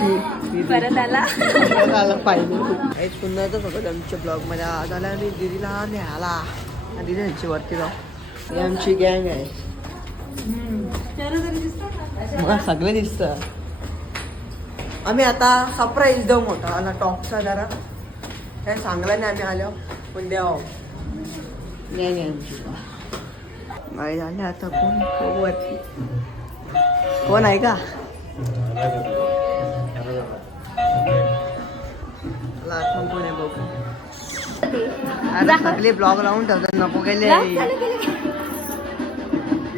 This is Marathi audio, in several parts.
आमची परत आला पाहिजे पुन्हा येतो सगळं आमच्या ब्लॉग मध्ये आज आला आणि दिदीला न्यायला दिदी ह्यांची वरती जाऊ ही आमची गँग आहे मला सगळे दिसत आम्ही आता सरप्राईज देऊ मोठा आला टॉपचा जरा काय सांगला नाही आम्ही आलो पण द्याव नाही आमची माळी झाले आता कोण बघू वरती कोण आहे का कोण आहे बघू आता सगळे ब्लॉग लावून ठेवतात नको गेले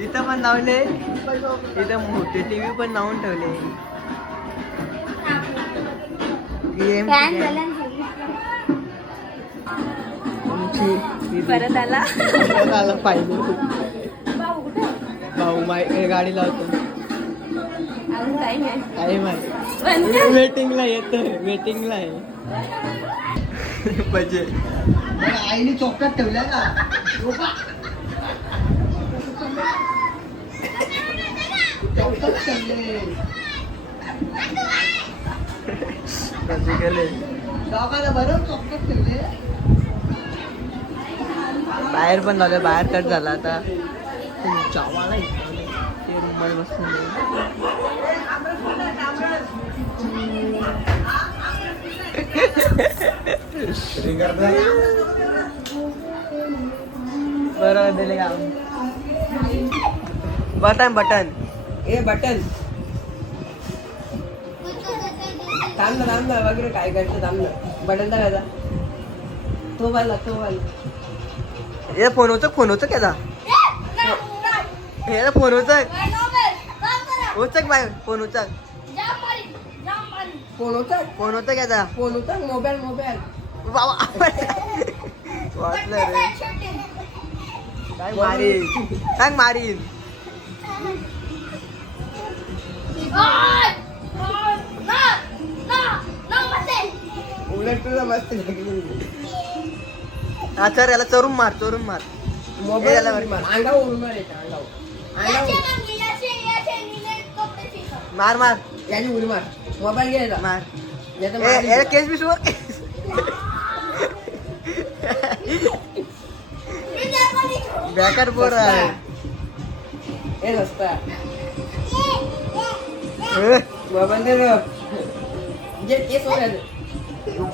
इथं पण लावले इथं मोठे टीव्ही पण लावून ठेवले परत आला पाहिजे भाऊ गाडी लावतो काय माहिती वेटिंगला येत वेटिंगला आहे म्हणजे आईने चौकात ठेवल्या ना चौकात ठेवले गेले बरं चौकात ठेवले बाहेर पण लावले बाहेर कट झाला आता चावाला ते रुमाल बसून बरोबर दिले का बटन बटन ए बटन थांब ना वगैरे काय करतं थांब ना बटन दाखवायचा तो वाला हे फोन होतं का हे फोन उचक बाय फोन उचक फोन होतं का फोन होता मोबाईल बाबा वाचलं रे काय मारीन उलट तुझा मस्त अच्छा याला चरून मार मोबाईल मार याची उडी मार मोबाईल घ्यायला मार केस बी सुवर बेकार पोर आहे हे रस्ता मोबाईल दे जे केस हो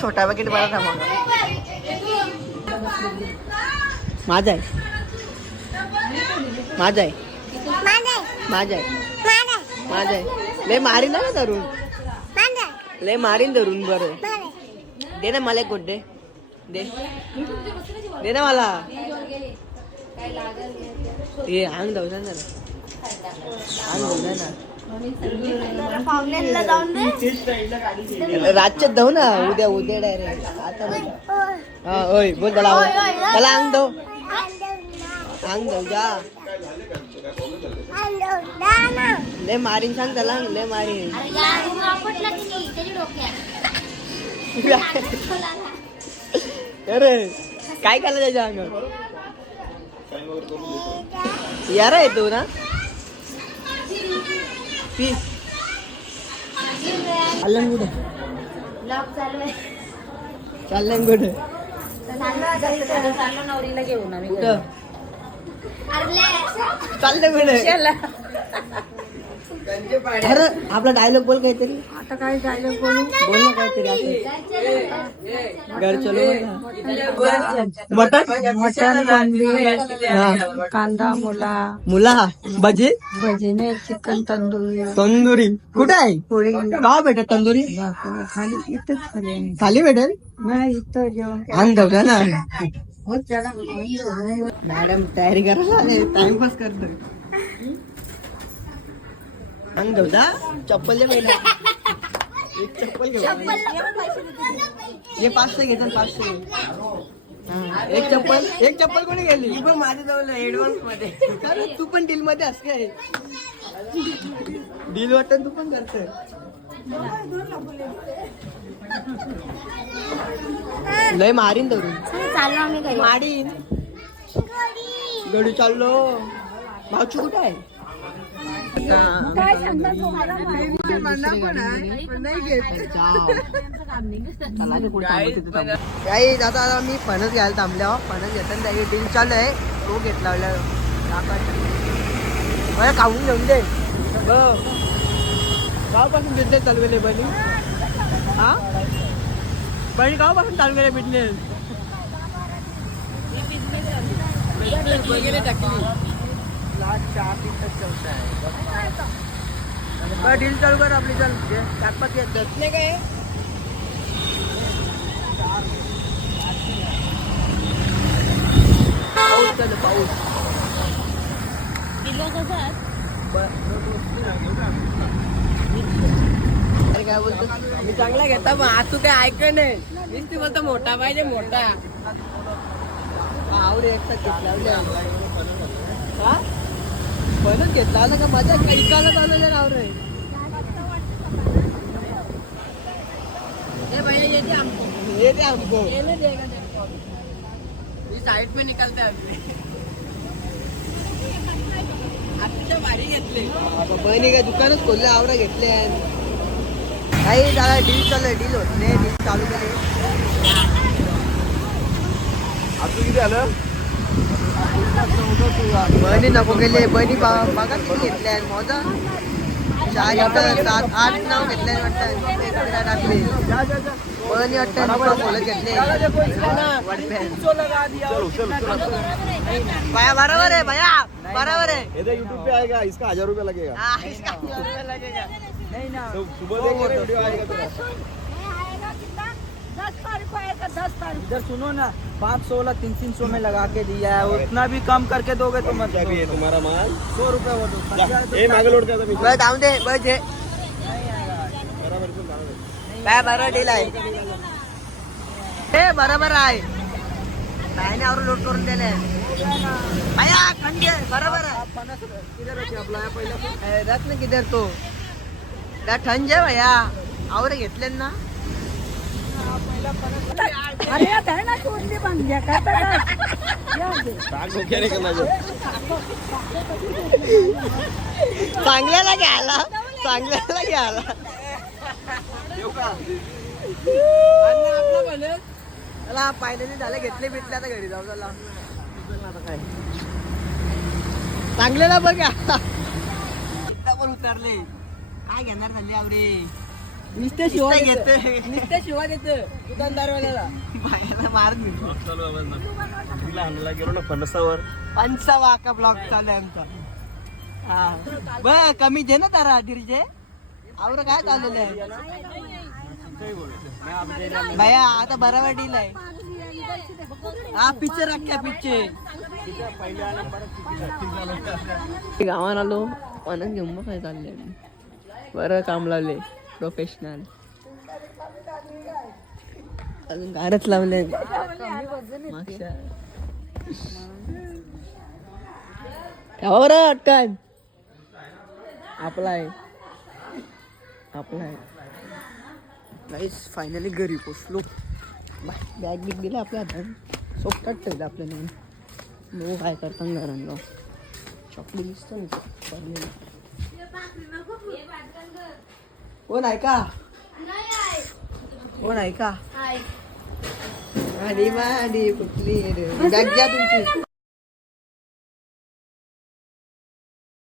छोटा पॅकेट बरा था माझा आहे लय मारीन ना धरून लय मारीन धरून बरं दे ना मला एक गोट दे ना मला हे अंग जाऊ ना रातच्यात जाऊ ना उद्या डायरेक्ट आता हा ओय बोल त्याला अंग जाऊ जा लय मारीन सांग त्याला लय मारीन अरे काय केलं त्याच्या अंग यारा येतो ना पीस चाललं कुठे नवरीला घेऊन आम्ही कुठं चाललं कुठे अरे आपला डायलॉग बोल काहीतरी आता काय डायलॉग बोलू बोल ना काहीतरी असं घर चलो मटन कांदा मुला भजी भजीने चिकन तंदुरी कुठे आहे पोळी का भेटत तंदुरी खाली इथंच खाली भेटेल नाही इथं जेवण आणतो ना मॅडम तयारी करायला आले टाइमपास करतोय अंग चप्पल दे पहिला एक चप्पल घेऊ हे 500 घेतात 500 एक चप्पल कोणी गेली ती पण माझ्या जवळ ऍडव्हान्स मध्ये तू पण डील मध्ये असं काय डील वाटत तू पण करतोय लय मारीन धरून चाललो आम्ही मारीन गडी चाललो भाऊची कुठे आहे काय सांगता तुम्हाला काही आता मी फणस घ्यायला थांबल्या फणस घेताना त्याची डील चालू आहे तो घेतला मला खाऊन घेऊन दे गावापासून बिझनेस चालू केले बनी हा बनी गावापासून चालू केले बिझनेस वगैरे टाकली डील चालू कर आपली चल चारपाच घेतले काय पाऊस चालू पाऊस किलो कसं अरे काय बोलतो मी चांगला घेता पण आज तू काय ऐक नाही मीच ती बोलतो मोठा पाहिजे मोठा आवडे एकटा घेतला पहिलंच घेतला आलं का माझ्या इकायला चालवलं नाव रे ये दे हमको साइड पे निकलते आपल्या भारी घेतले बहिणी काय दुकानच खोलले आवडा घेतले काही जरा डील चालू डील होत नाही डील चालू केले आता किती आलं बहिणी नको गेले बहिणी बघा किती घेतल्या मोजा 4 7 8 9 घेतले वाटतं टाकले बहिणी वाटतं खोलत घेतले भैया बराबर है भैया बराबर है यूट्यूब पे आएगा इसका 1000 रुपया लगेगा इसका 1000 रुपया लगेगा नहीं ना तो सुबह देखेंगे वीडियो आएगा तेरा इधर सुनो ना 500 300 में लगा के दिया है उतना भी कम करके दोगे तो मत क्या भी है तुम्हारा माल 100 रुपए वो दो ए मागे लोड करता बस जाऊन दे बस हे बराबर तुम काय बरं डील आहे हे बरोबर आहे काय नाही लोड करून दिले भैया खंडे बरोबर आहे रत्न किधर तो त्या ठंज आहे भैया आवरे घेतले ना अरे यात आहे ना कोणती पण घ्या काय को क्या नहीं करना चाहिए चांगल्याला घ्यायला चांगल्याला घ्यायला त्याला फायनली झालं घेतले भेटले आता घरी जाऊ त्याला काय चांगलेला बघा पण उतरले काय घेणार झाले आवरे नुसते शिवा घेते नुसते शिवा देत दुकानदारवाल्याला बाहेर मारत तिला आणला गेलो ना फणसावर पंचवाका ब्लॉक चालू आहे आमचा हा ब कमी दे ना तारा डिरजे आवर काय चाललेलं आहे भैया आता बराबर डील आहे हा पिक्चर राख्या पिक्चर गावात आलो आनंद घेऊन मग काय चाललंय बरं काम लावले प्रोफेशनल अजून गारच लावले मागच्या बरं अटकन आपला आहे गाईस फायनली घरी पोचलो बॅग बिग दिला आपल्या हातात सोपटात ठेवलं आपल्याला नो काय करता घरांना चॉकलेट दिसतं ना कोण आहे का कोण आहे का माडी माडी कुठली बॅग द्या तुमची